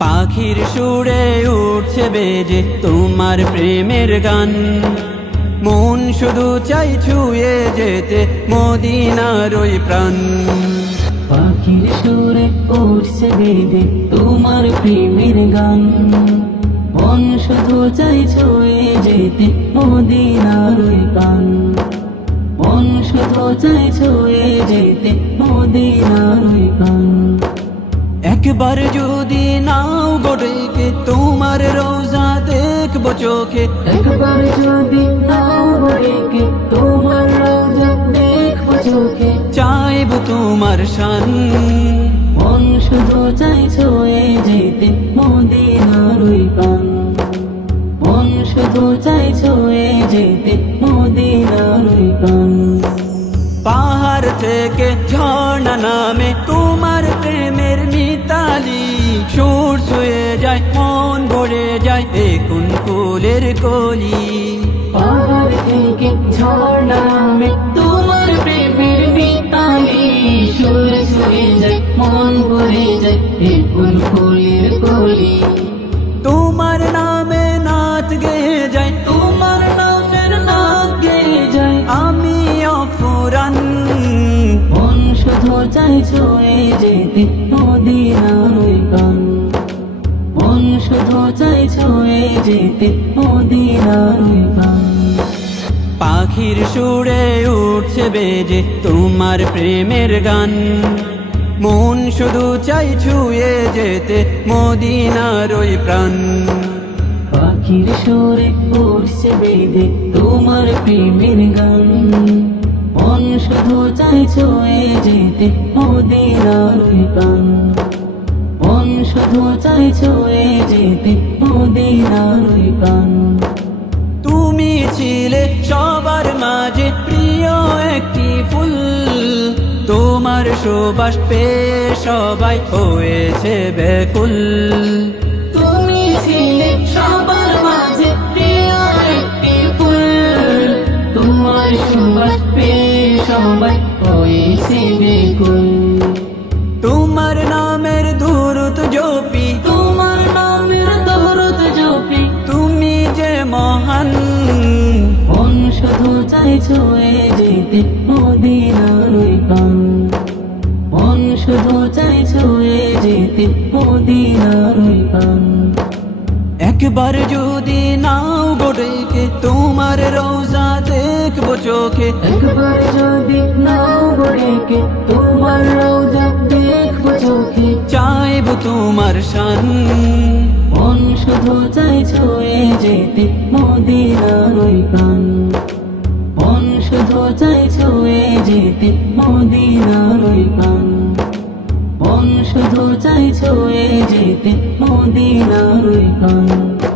পাখির সুরে উঠছে বেজে তোমার প্রেমের গান। মন শুধু চাই ছুঁয়ে যেতে মদিনার ওই প্রাণ। পাখির সুরে উঠছে বেদে তোমার প্রেমের গান। মন শুধু চাই ছুঁয়ে যেতে মদিনার ওই গান মন শুধু চাই ছুঁয়ে যেতে মদিনার ওই গান একবার যদি নাও গোডেকে তোমার রোজা দেখব চোখে। একবার যদি নাও বড়েকে তোমার রাজা দেখব চোখে। চাইব তোমার শান। মন শুধু চাই ছুঁয়ে যেতে মদিনার ওই গান মন শুধু চাই ছুঁয়ে যেতে মদিনার ওই গান পাহাড় থেকে ঝর্ণা নামে তোমার ভরে যায় কোন ফুলের কলি। পাহাড় থেকে ঝর্ণা তোমার প্রেমের বিতালি। সুর ছুঁয়ে যায় মন ভরে যায় কোন ফুলের কলি। তোমার নামে নাচ গেয়ে যায়। তোমার নামের নাম গেয়ে যায়। আমি অফুরান মন শুধু চাই ছুঁয়ে যেতে মদিনার ওই মন শুধু চাই ছুঁয়ে যেতে মদিনার পাখির সুরে উঠছে বেজে তোমার প্রেমের গান। মন শুধু চাই ছুঁয়ে যেতে মদিনার ওই প্রাণ। পাখির সুরে উঠছে বেদে তোমার প্রেমের গান। মন শুধু চাই ছুঁয়ে যেতে মদিনার ওই প্রাণ মন শুধু চাই ছুঁয়ে ওই গান তুমি ছিলে সবার মাঝে প্রিয় একটি ফুল। তোমার সুবাস পেয়ে সবাই হয়েছে বেকুল তুমি ছিলে সবার মাঝে প্রিয় একটি ফুল। তোমার সুবাস পেয়ে সবাই হয়েছে বেকুল তোমার নামের দূরত জপি শুধু চাই ছুঁয়ে যেতে মদিনার ওই গান মন শুধু চাই ছুঁয়ে যেতে মদিনার ওই গান একবার যদি নাও গোডেকে তোমার রোজা দেখব চোখে। একবার যদি নাও বড়েকে তোমার রোজা দেখব চোখে। চাইব তোমার শান। মন শুধু চাই ছুঁয়ে যেতে মদিনার ওই প্রাণ। মন শুধু চাই ছুঁয়ে যেতে মদিনার ওই প্রাণ। মন শুধু চাই ছুঁয়ে যেতে মদিনার ওই গান